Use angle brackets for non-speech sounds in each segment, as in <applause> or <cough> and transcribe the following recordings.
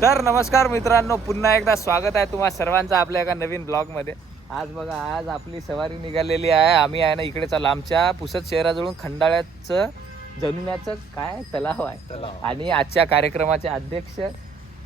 तर नमस्कार मित्रांनो पुन्हा एकदा स्वागत आहे तुम्हा सर्वांचं आपल्या एका नवीन ब्लॉगमध्ये. आज बघा आज आपली सवारी निघालेली आहे. आम्ही आहे ना इकडे चालू आमच्या पुसद शहराजवळून खंडाळ्याचं जनुन्याचं काय? तलाव आहे. आणि आजच्या कार्यक्रमाचे अध्यक्ष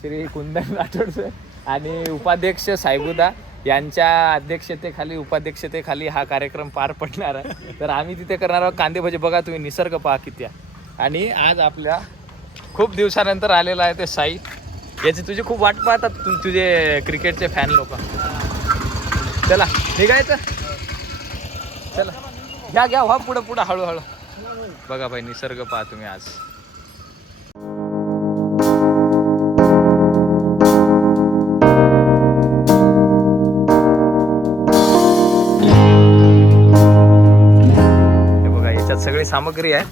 श्री कुंदन राठोड सर आणि उपाध्यक्ष साहेबुदा यांच्या अध्यक्षतेखाली उपाध्यक्षतेखाली हा कार्यक्रम पार पडणार आहे. तर आम्ही तिथे करणार आहोत कांदे भजे. बघा तुम्ही निसर्ग पहा किती आहे. आणि आज आपल्या खूप दिवसानंतर आलेला आहे ते साई. याची तुझी खूप वाट पाहतात तु- तुझे क्रिकेटचे फॅन लोक. चला निघायचं? चला. घ्या घ्या व्हा पुढं पुढं हळूहळू. बघा भाई निसर्ग पहा तुम्ही आज. हे बघा याच्यात सगळी सामग्री आहे.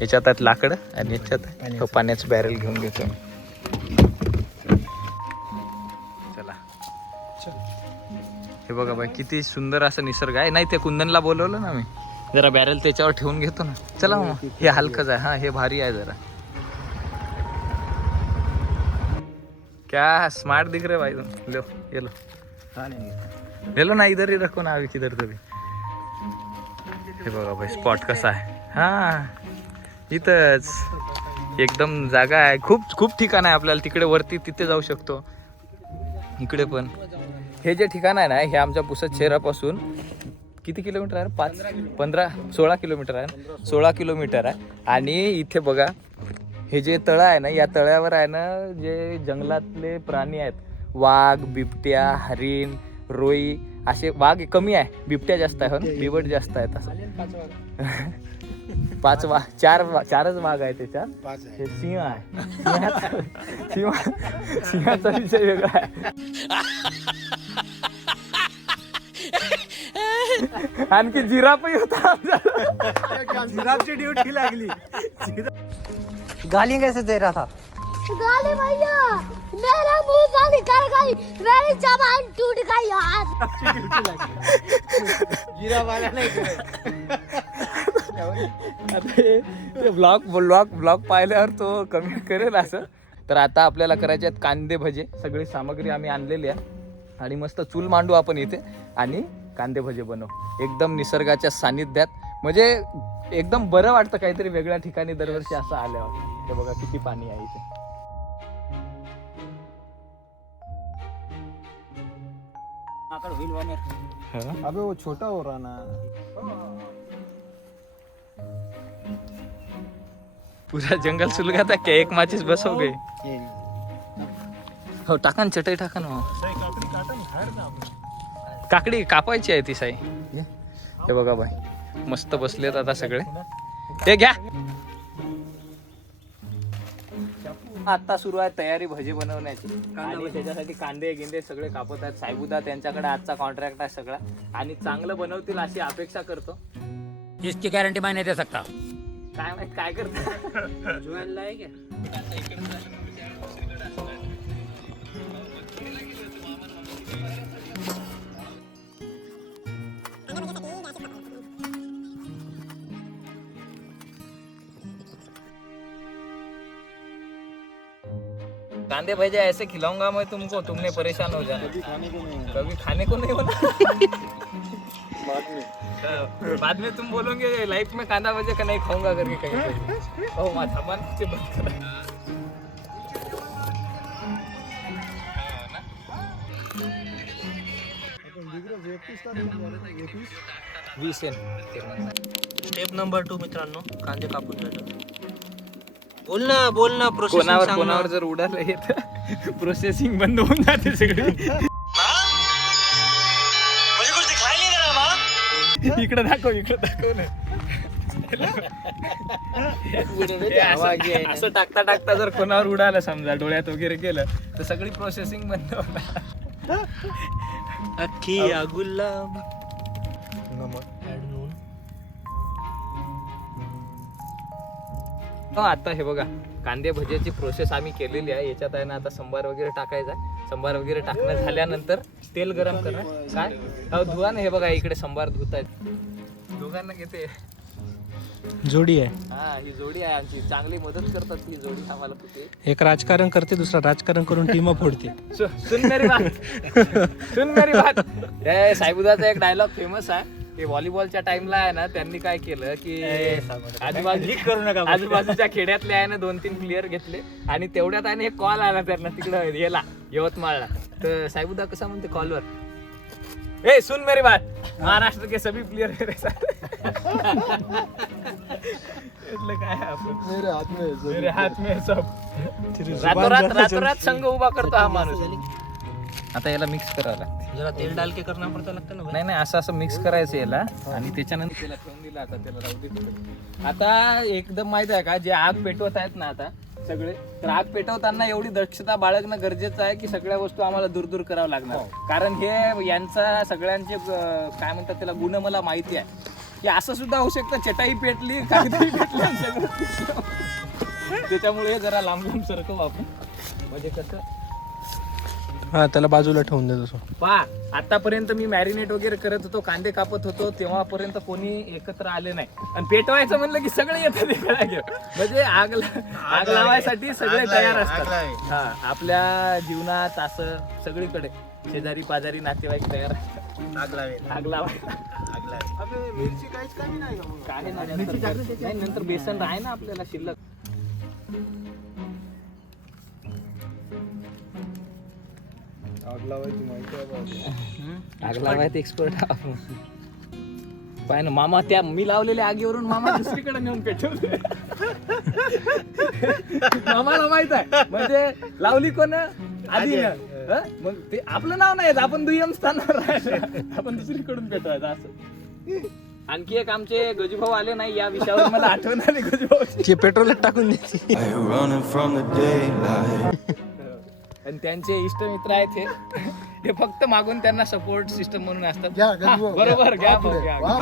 याच्यात आहेत लाकडं आणि याच्यात पाण्याचं. बॅरल घेऊन घेतो. हे बघा बाई किती सुंदर असं निसर्ग आहे. नाही ते कुंदनला बोलवलं ना मी. जरा बॅरल त्याच्यावर ठेवून घेतो ना. चला मग हे हलकंच आहे हा हे भारी आहे जरा. क्या स्मार्ट दिख रहे भाई तुम? लो ये लो. लो ना इधर ही रखो ना अभी किधर तरी हे बघा भाई स्पॉट कसा आहे. हा इथंच. एकदम जागा आहे. खूप खूप ठिकाण आहे आपल्याला. तिकडे वरती तिथे जाऊ शकतो. इकडे पण. हे जे ठिकाण आहे ना हे आमच्या पुसद शहरापासून किती किलोमीटर आहे? पाच पंधरा सोळा किलोमीटर आहे. सोळा किलोमीटर आहे. आणि इथे बघा हे जे तळं आहे ना या तळ्यावर आहे ना जे जंगलातले प्राणी आहेत. वाघ बिबट्या हरिण रोई असे वाघ कमी आहे. बिबट्या जास्त आहे हो? बिबट जास्त आहेत असं. <laughs> पाच वाघ. चार वा- चारच वाघ आहे त्याच्यात. हे सिंह आहे. सिंह सिंहाचा विषय वेगळा आहे. <laughs> आणखी जिरापही होता ड्युटी लागली. गाली कैसे दे रहा था? गाली भैया मेरा मुंह से निकल गई मेरी जबान टूट गई यार। जिरा वाला नाही ते ब्लॉग ब्लॉग ब्लॉग पाहिल्यावर तो कमी करेल असं. तर आता आपल्याला करायचे आहेत कांदे भजे. सगळी सामग्री आम्ही आणलेली आहे. आणि मस्त चूल मांडू आपण इथे. आणि कांदे भजे बनवू. एकदम निसर्गाच्या सानिध्यात. म्हणजे एकदम बरं वाटतं काहीतरी वेगळ्या ठिकाणी दरवर्षी असं आल्यावर. ते बघा किती पाणी आहे इथे. हा? अबे वो छोटा हो रहा ना. पूरा जंगल सुलगा था क्या? एक माचिस बस हो गई हो टाका ना चटई टाका ना. काकडी कापायची आहे ती साई. हे बघा बाई. मस्त बसलेत आता सगळे. हे घ्या. आता सुरू आहे तयारी भजी बनवण्याची. आणि त्याच्यासाठी कांदे गिंदे सगळे कापत आहेत. साहेबुदा त्यांच्याकडे आजचा कॉन्ट्रॅक्ट आहे सगळा. आणि चांगलं बनवतील अशी अपेक्षा करतो. इसकी गारंटी मैं नहीं दे सकता. काय माहीत काय करतो? <laughs> कांदे भजे ऐसे खिलाऊँगा मैं तुमको तुमने परेशान हो जाना। कभी खाने को नहीं कभी खाने को नहीं होना। बाद में। तुम बोलोगे लाइफ में कांदा भजे का नहीं खाऊँगा करके कहीं ओ माझा मन ते बंद करा। वीस स्टेप नंबर टू मित्रांनो कांदे कापून घ्यायचं बोल ना बोल ना प्रोसेस कोणावर कोणावर जर उडालं हे तर प्रोसेसिंग बंद होऊन जाते सगळी. इकडे दाखव इकडे दाखव ना. हे असं- असं टाकता टाकता जर कोणावर उडालं समजा डोळ्यात वगैरे गेलं तर सगळी प्रोसेसिंग बंद होणार. अख्खी गुलाब आता हे बघा कांदे भज्याची प्रोसेस आम्ही केलेली आहे. याच्यात आहे ना आता संबार वगैरे टाकायचा संबार वगैरे टाकणं झाल्यानंतर तेल गरम करणं. काय? अहो धुवा ना हे बघा इकडे संबार धुत आहेत दोघांना घेते. जोडी आहे. हा ही जोडी आहे आमची. चांगली मदत करतात ही जोडी आम्हाला कुठे. एक राजकारण करते दुसरा राजकारण करून टीम फोडते सु- सुन मेरी बात. सुन मेरी बात. हे साईबुदाचा एक डायलॉग फेमस आहे. की व्हॉलीबॉलच्या टाइमला आहे ना त्यांनी काय केलं की आजूबाजू करू नका आजूबाजूच्या खेड्यातले आहे ना दोन तीन प्लेअर घेतले. आणि तेवढ्यात आहे ना एक कॉल आला त्यांना तिकडं याला यवतमाळला. तर साईबुदा कसा म्हणते कॉलवर ए सुन मेरी बात. महाराष्ट्र के सभी प्लेयर मेरे साथ. म्हटलं काय आपण? मेरे हात में है, मेरे हात में है सब. रातोरात रातोरात संघ उभा करतो हा माणूस. आता याला मिक्स करावं लागतं. जरा तेल डाल के करना पडता लागतं ना नाही नाही असं असं मिक्स करायचं याला. आणि त्याच्यानंतर त्याला ठेवून दिलं आता त्याला राहू दे. आता एकदम माहीत आहे का जे आग पेटवत आहेत ना आता सगळे तर आग पेटवताना एवढी दक्षता बाळगणं गरजेचं आहे की सगळ्या वस्तू आम्हाला दूर दूर करावं लागणार. कारण हे यांचा सगळ्यांचे काय म्हणतात त्याला गुण मला माहिती आहे. की असं सुद्धा होऊ शकतं चटाई पेटली कागदी पेटली आणि सगळं पेटलं. त्याच्यामुळे जरा लांब लांब सरकव आपण म्हणजे कसं हा त्याला बाजूला ठेवून दे तसं. पा आतापर्यंत मी मॅरिनेट वगैरे करत होतो कांदे कापत होतो तेव्हापर्यंत कोणी एकत्र आले नाही. आणि पेटवायचं म्हणलं की सगळे येतात घेऊन. म्हणजे आग ला- आग लावायसाठी सगळे तयार असतात. हा आपल्या जीवनात असं सगळीकडे शेजारी पाजारी नातेवाईक तयार असतात. आग लावायला. मिरची काहीच कमी नाही का मग? काय नाही नंतर- नाही, नंतर बेसन आहे ना आपल्याला शिल्लक. आग लावायची माहिती आहे बाबा. आग लावायचं एक्सपर्ट पाय ना मामा त्या मी लावलेल्या आगीवरून मामा दुसरीकडे नेऊन पेटवले मामाला माहीत आहे. म्हणजे लावली कोण? आधी मग ते आपलं नाव नाही आपण दुय्यम स्थानावर. आपण दुसरीकडून पेटवायचं असं. आणखी एक आमचे गजूभाऊ आले नाही या विषयावर मला आठवण आली गजूभाऊ पेट्रोल टाकून दे आणि त्यांचे इष्टमित्र आहेत हे. हे फक्त मागून त्यांना सपोर्ट सिस्टम म्हणून असतात. घ्या, हा, बरोबर घ्या वा भाऊ, पुढे, घ्या वा.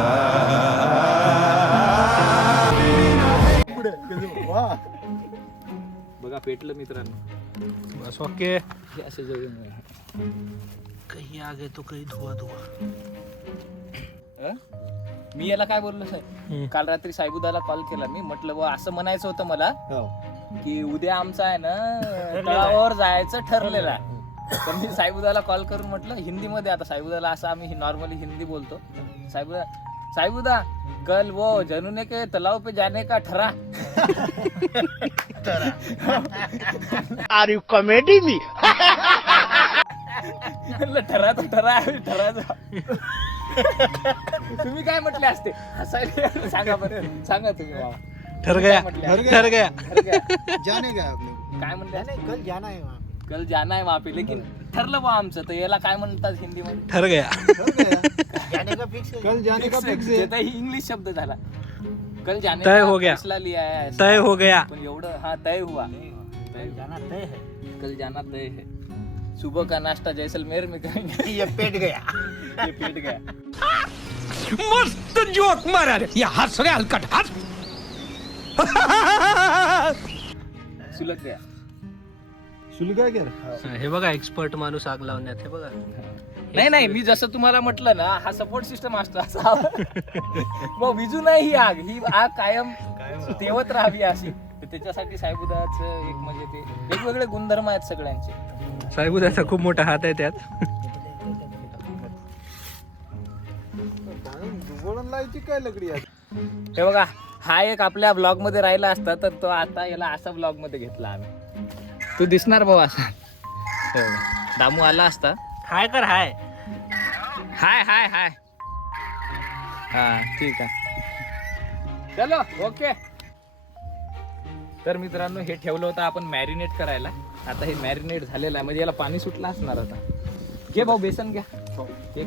पुढे, गजूभाऊ, वा. बघा पेटलं मित्रांनो. बस ओके. हे असं जळून कहीं आगे तो कहीं धुआ धुआ. अं? मी याला काय बोललो साहेब. काल रात्री साहेबुदाला कॉल केला मी. म्हटलं असं म्हणायचं होतं मला हो. की उद्या आमचं आहे ना तळावर जायचं ठरलेलं आहे. तर मी साहेबुदाला कॉल करून म्हटलं हिंदीमध्ये आता साहेबुदाला असं आम्ही नॉर्मली हिंदी बोलतो. साहेबुदा साहेबुदा कल वो जनुने के तलाव पे जाने का ठरा. आर यू कॉमेडी मी ठरा तर ठरा ठरा. तुम्ही काय म्हटले असते? सांगा बरं. सांगा तुम्ही बाबा ठर गया? ठर गया. ठर गया. जाने का आप लोग काय म्हणले नहीं कल जाना है वहाँ कल जाना है वहाँ पे लेकिन ठरलं बा आमचं तर याला काय म्हणतात हिंदीमध्ये? ठर गया. कल गया। जाने का फिक्स कल जाने का फिक्स है इंग्लिश शब्द झाला. कल जाने तय का हो गया. फैसला लिया है ऐसा. तय हो गया. पण एवढं हा तय हुआ. तय जाना तय है. कल जाना तय है. सुबह का नाश्ता जैसलमेर में करेंगे। <laughs> ये पेट गया। ये पीट गया। मस्त जोक मारा रे या हस रे हलकट हस। सुलग गया हे बघा एक्सपर्ट माणूस आग लावण्यात हे बघा. नाही नाही मी जसं तुम्हाला म्हटलं ना हा सपोर्ट सिस्टम असतो असा मग विजू नाही ही आग ही आग कायम तेवत राहावी अशी. तर त्याच्यासाठी साहेबुदाच एक म्हणजे ते वेगवेगळे गुणधर्म आहेत सगळ्यांचे. साहेब त्याचा खूप मोठा हात आहे त्यात. काय लकडी आहे हे बघा हा एक आपल्या ब्लॉगमध्ये राहिला असता तर तो आता याला असा ब्लॉगमध्ये घेतला आम्ही. तू दिसणार भाऊ असा. हे. दामू आला असता. हाय कर हाय. हाय हाय हाय. हा ठीक आहे. चलो ओके तर मित्रांनो हे ठेवलं होतं आपण मॅरिनेट करायला. आता हे मॅरिनेट झालेलं आहे. म्हणजे याला पाणी सुटलं असणार आता. घे भाऊ बेसन घ्या. एक.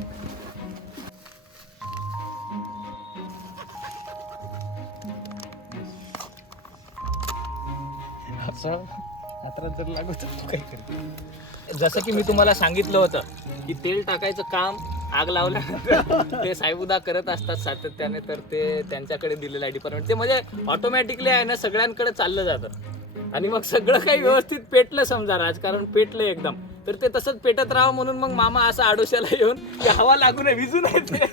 असं आता जर लागत जसं की मी तुम्हाला सांगितलं होतं की तेल टाकायचं काम आग लावल्यानंतर ते साहेबुदा करत असतात सातत्याने तर ते त्यांच्याकडे दिलेलं आहे डिपार्टमेंट ते म्हणजे ऑटोमॅटिकली आहे ना सगळ्यांकडे चाललं जातं. आणि मग सगळं काही व्यवस्थित पेटलं समजा राजकारण पेटलं एकदम तर ते तसंच पेटत राहावं म्हणून मग मामा असं आडोश्याला येऊन की हवा लागू नये विजू नये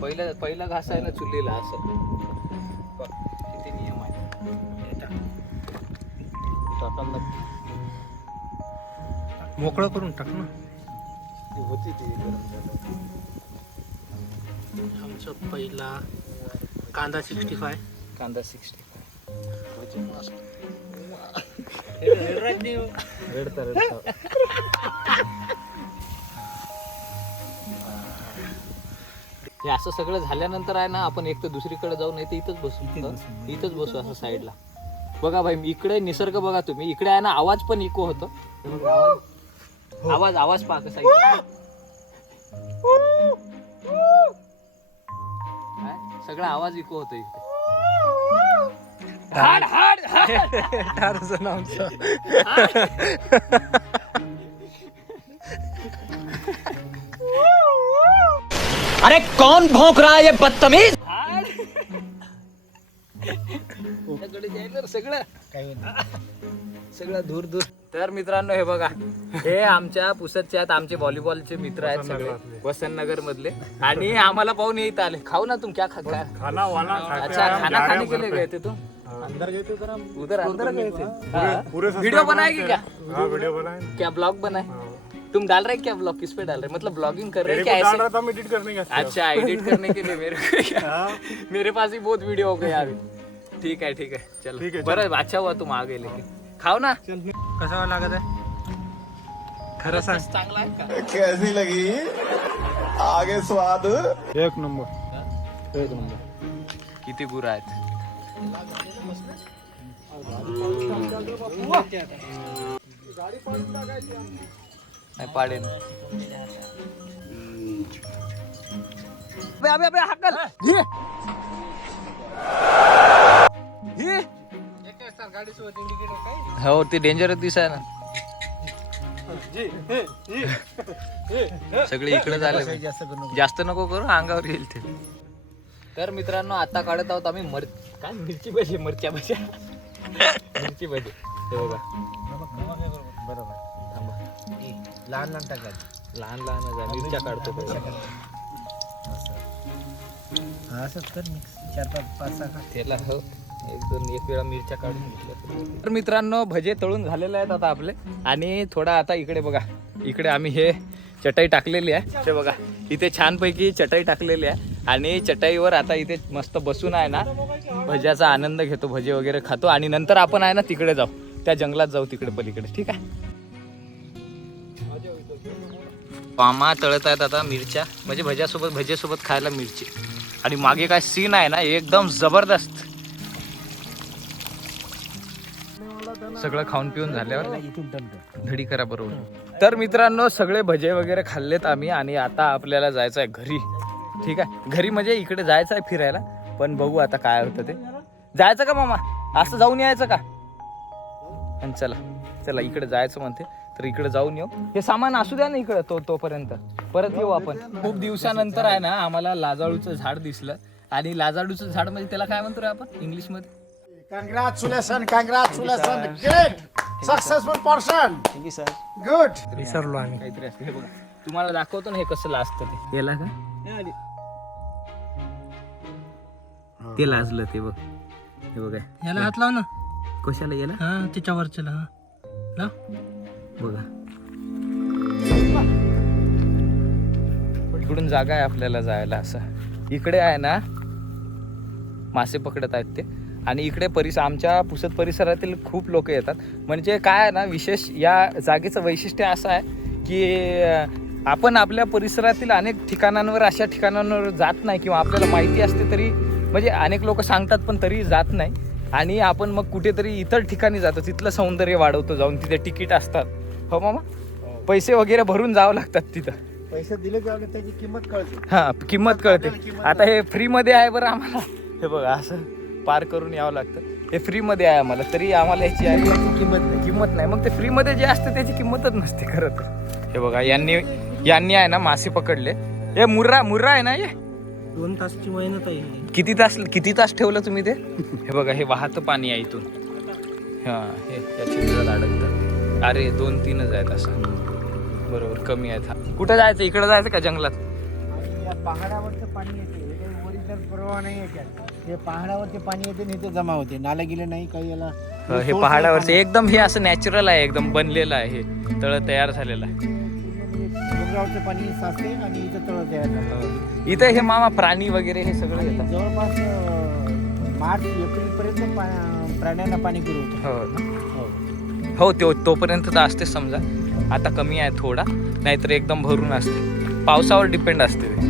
पहिला पहिला घास आहे ना चुलीला असं. किती नियम आहे मोकळं करून टाक ना. होती ती गरम झालं. आमचं पहिला कांदा सिक्स्टी फाय कांदा सिक्स्टी रडता रडता. हे असं सगळं झाल्यानंतर आहे ना आपण एक तर दुसरीकडे जाऊ नाही तर इथंच बसू? इथंच बसू असं साईडला. बघा भाई इकडे निसर्ग बघा तुम्ही. इकडे आहे ना आवाज पण इको होतो. हे. आवाज आवाज आवाज पहा कसा सगळा आवाज इको होतो इकडे हाड हाड हाड आमचं अरे कौन भौंक रहा है ये बदतमीज? सगळं सगळं. सगळं दूर दूर. तर मित्रांनो हे बघा. हे आमच्या पुसतचे आहेत आमचे व्हॉलीबॉलचे मित्र आहेत सगळे. वसंत नगर मधले. आणि आम्हाला पाहून येत आले. खाऊ ना तुम क्या खा खा खाना वाना अच्छा खाना खाने के लिए गए थे तुम अंदर गए थे जरा? उधर अंदर गए थे? पूरे वीडियो बनाएगी क्या? हाँ। वीडियो बनाए क्या ब्लॉग बनाए? तुम डाल रहे क्या ब्लॉग किस पे डाल रहे मतलब ब्लॉगिंग कर रहे हैं क्या ऐसे? था एडिट करने का अच्छा एडिट करने के लिए मेरे को क्या? मेरे पास ही बहुत वीडियो हो गया अभी ठीक है ठीक है चलो। ठीक है, बरं अच्छा हुआ तुम आ गए लेकिन। खाओ ना. कसा लागत आहे? खरं सांग. चांगला आहे का? कैसी लगी? आगे स्वाद. एक नंबर. एक नंबर. किती गुरं आहेत. नाही पाडेन. अबे अबे अबे हाकल. घे घे हो ते डेंजरच दिसाय ना. सगळे इकडे झाले जास्त नको करू अंगावर येईल ते. तर मित्रांनो आता काढत आहोत आम्ही मर काय मिरची भजी मिरच्या भजी मिरची भजी. हे बघा. थांबा. लहान लहान टाकायचं लहान लहान जा, मिरच्या काढतो. असंच कर मिक्स. चार पाच पाच सहा त्याला हो. एक दोन एक वेळा मिरच्या काढून घेतल्या तर मित्रांनो भजे तळून झालेले आहेत आता आपले. आणि थोडा आता इकडे बघा. इकडे आम्ही हे चटई टाकलेली आहे. ते बघा इथे छानपैकी चटई टाकलेली आहे. आणि चटईवर आता इथे मस्त बसून आहे ना भज्याचा आनंद घेतो भजे वगैरे खातो. आणि नंतर आपण आहे ना तिकडे जाऊ. त्या जंगलात जाऊ तिकडे पलीकडे. ठीक आहे? पामा तळत आहेत आता मिरच्या. म्हणजे भज्यासोबत भजेसोबत खायला मिरची. आणि मागे काय सीन आहे ना एकदम जबरदस्त. सगळं खाऊन पिऊन झाल्यावर धडी करा. बरोबर. तर मित्रांनो सगळे भजे वगैरे खाल्लेत आम्ही आणि आता आपल्याला जायचं आहे घरी. ठीक आहे? घरी म्हणजे इकडे जायचं आहे फिरायला पण बघू आता काय होतं ते. जायचं का मामा? असं जाऊन यायचं का? आणि चला चला इकडे जायचं म्हणते तर इकडे जाऊन येऊ. हे सामान असू द्या ना इकडे तो तोपर्यंत. परत येऊ आपण. खूप दिवसानंतर आहे ना आम्हाला लाजाळूचं झाड दिसलं. आणि लाजाळूचं झाड म्हणजे त्याला काय म्हणतो आपण? इंग्लिशमध्ये? Congratulation congratulation great successful person good विसरलो आम्ही. काहीतरी असतं हे बघा. तुम्हाला दाखवतो ना हे कसं लाजतं ते. याला का? ते लाजलं ते बघ. हे बघा. याला हात लाव ना. कशाला याला? हा त्याच्यावरच्या हा. लाव. बघा. इकडून जागा आहे आपल्याला जायला असं. इकडे आहे ना मासे पकडत आहेत ते. आणि इकडे परिस आमच्या पुसत परिसरातील खूप लोक येतात. म्हणजे काय आहे ना विशेष या जागेचं वैशिष्ट्य असं आहे की आपण आपल्या परिसरातील अनेक ठिकाणांवर अशा ठिकाणांवर जात नाही किंवा आपल्याला माहिती असते तरी म्हणजे अनेक लोक सांगतात पण तरी जात नाही. आणि आपण मग कुठेतरी इतर ठिकाणी जातो तिथलं सौंदर्य वाढवतो जाऊन तिथे तिकीट असतात. हो मामा? पैसे वगैरे भरून जावं लागतात तिथं. पैसे दिले आपल्याला त्याची किंमत कळते. हा किंमत कळते. आता हे फ्रीमध्ये आहे बरं आम्हाला. हे बघा असं. पार करून यावं लागतं. हे फ्रीमध्ये आहे आम्हाला. तरी आम्हाला याची आहे याची किंमत नाही. किंमत नाही. मग ते फ्रीमध्ये जे असतं त्याची किंमतच नसते खरं तर. हे बघा यांनी यांनी आहे ना मासे पकडले. हे मुर्रा मुर्रा आहे ना हे? दोन तासची मेहनत आहे. किती तास किती तास ठेवलं तुम्ही ते? हे बघा हे वाहतं पाणी आहे इथून. हा हे अडकतं अरे दोन तीनच आहेत असं. बरोबर कमी आहेत हा. कुठं जायचं? इकडं जायचं का जंगलात? पहाडावरचं पाणी येते. प्रवाह नाही हे पहाडावरचे पाणी येते आणि इथे जमा होते. नाला गेले नाही काही याला हे पहाडावरचे एकदम हे असं नॅचरल आहे एकदम बनलेलं आहे हे तळ तयार झालेलं आहे. डोंगरावरचं पाणी साचते आणि इथं तळ तयार झालं. इथं हे मामा प्राणी वगैरे हे सगळं येतात. जवळपास अं, मार्च एप्रिल पर्यंत पा- प्राण्यांना पाणी पुरवतं. हो? हो. हो तो तोपर्यंत तर असतेच समजा. आता कमी आहे थोडा नाहीतर एकदम भरून असते. पावसावर डिपेंड असते ते.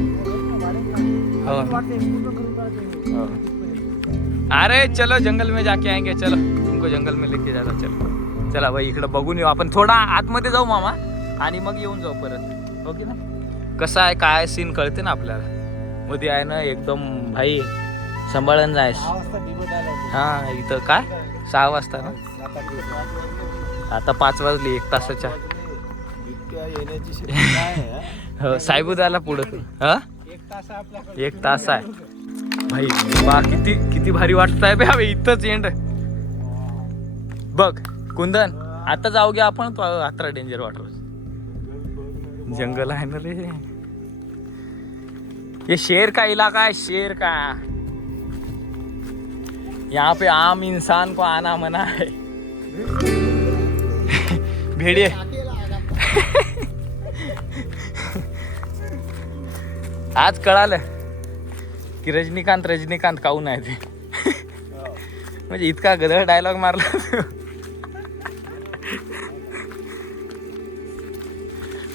हो. हो. अरे चलो जंगल में जाके आएंगे चलो। तुमको जंगल में लेके जाता चलो। चला भाई इकडं बघून येऊ आपण. थोडा आतमध्ये जाऊ मामा आणि मग येऊन जाऊ परत. हो ओके ना कसं आहे काय सीन कळते ना आपल्याला? मध्ये आहे ना एकदम भाई सांभाळून जायस. हा इथं काय? सहा वाजता ना? आता पाच वाजली एक तासाच्या. <laughs> हो साहेबुदाला पुढं. हा? एक तास आहे. भाई बा किती किती भारी वाटत आहे हवे इथंच एंड बघ कुंदन आता जाऊ घ्या आपण तो आता डेंजर वाटत जंगल आहे ना रे. ये शेर का इलाका है शेर का? यहाँ पे आम इंसान को आना मना है. भेड़िए. आज कळालं की रजनीकांत रजनीकांत काऊन आहे ते? म्हणजे इतका गदळ डायलॉग मारला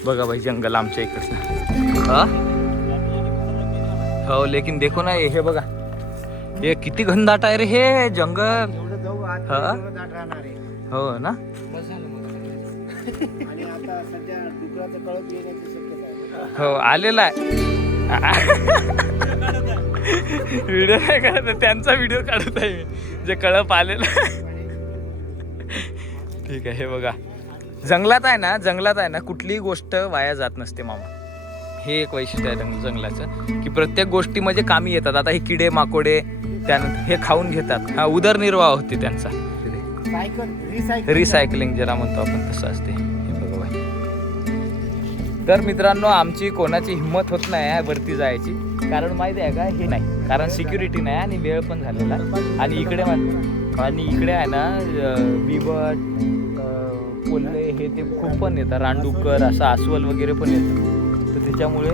बघा भाई जंगल आमच्या इकडचं. हा? हो लेकिन देखो ना हे बघा. हे किती घनदाट आहे रे हे जंगल. हो ना? हो आलेला आहे. <laughs> व्हिडिओ नाही करत त्यांचा व्हिडिओ काढत आहे मी. जे कळप आलेलं. ठीक आहे हे बघा. जंगलात आहे ना जंगलात आहे ना कुठलीही गोष्ट वाया जात नसते मामा. हे एक वैशिष्ट्य आहे जंग- जंगलाचं की प्रत्येक गोष्टी म्हणजे कामी येतात. आता हे किडे माकोडे त्यानंतर हे खाऊन घेतात. हा उदरनिर्वाह होते त्यांचा. सायकल रिसायकल रिसायकलिंग ज्याला म्हणतो आपण तसं असते. तर मित्रांनो आमची कोणाची हिंमत होत नाही आहे वरती जायची. कारण माहिती आहे का हे नाही. कारण सिक्युरिटी नाही आणि वेळ पण झालेला. आणि इकडे मा- आणि इकडे आहे ना बिबट कोल्हे हे ते खूप पण येतात. रानडुक्कर असं अस्वल वगैरे पण येतात. तर त्याच्यामुळे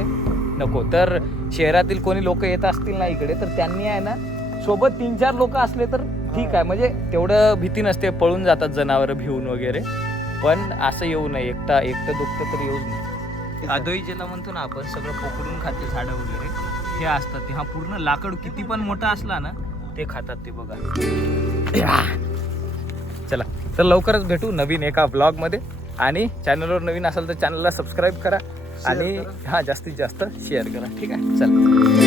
नको. तर शहरातील कोणी लोक येत असतील ना इकडे तर त्यांनी आहे ना सोबत तीन चार लोक असले तर ठीक आहे. म्हणजे तेवढं भीती नसते. पळून जातात जनावर भिवून वगैरे. पण असं येऊ नये. एकटा एकटं दुखतं तर येऊच नये. आदोई ज्याला म्हणतो ना आपण सगळं पोकडून खाते झाडं वगैरे हे असतात ते. हा पूर्ण लाकड किती पण मोठा असला ना ते खातात ते बघा. चला तर लवकरच भेटू नवीन एका ब्लॉगमध्ये आणि चॅनलवर नवीन असाल तर चॅनलला सबस्क्राईब करा. आणि हा जास्तीत जास्त शेअर करा. ठीक आहे चला.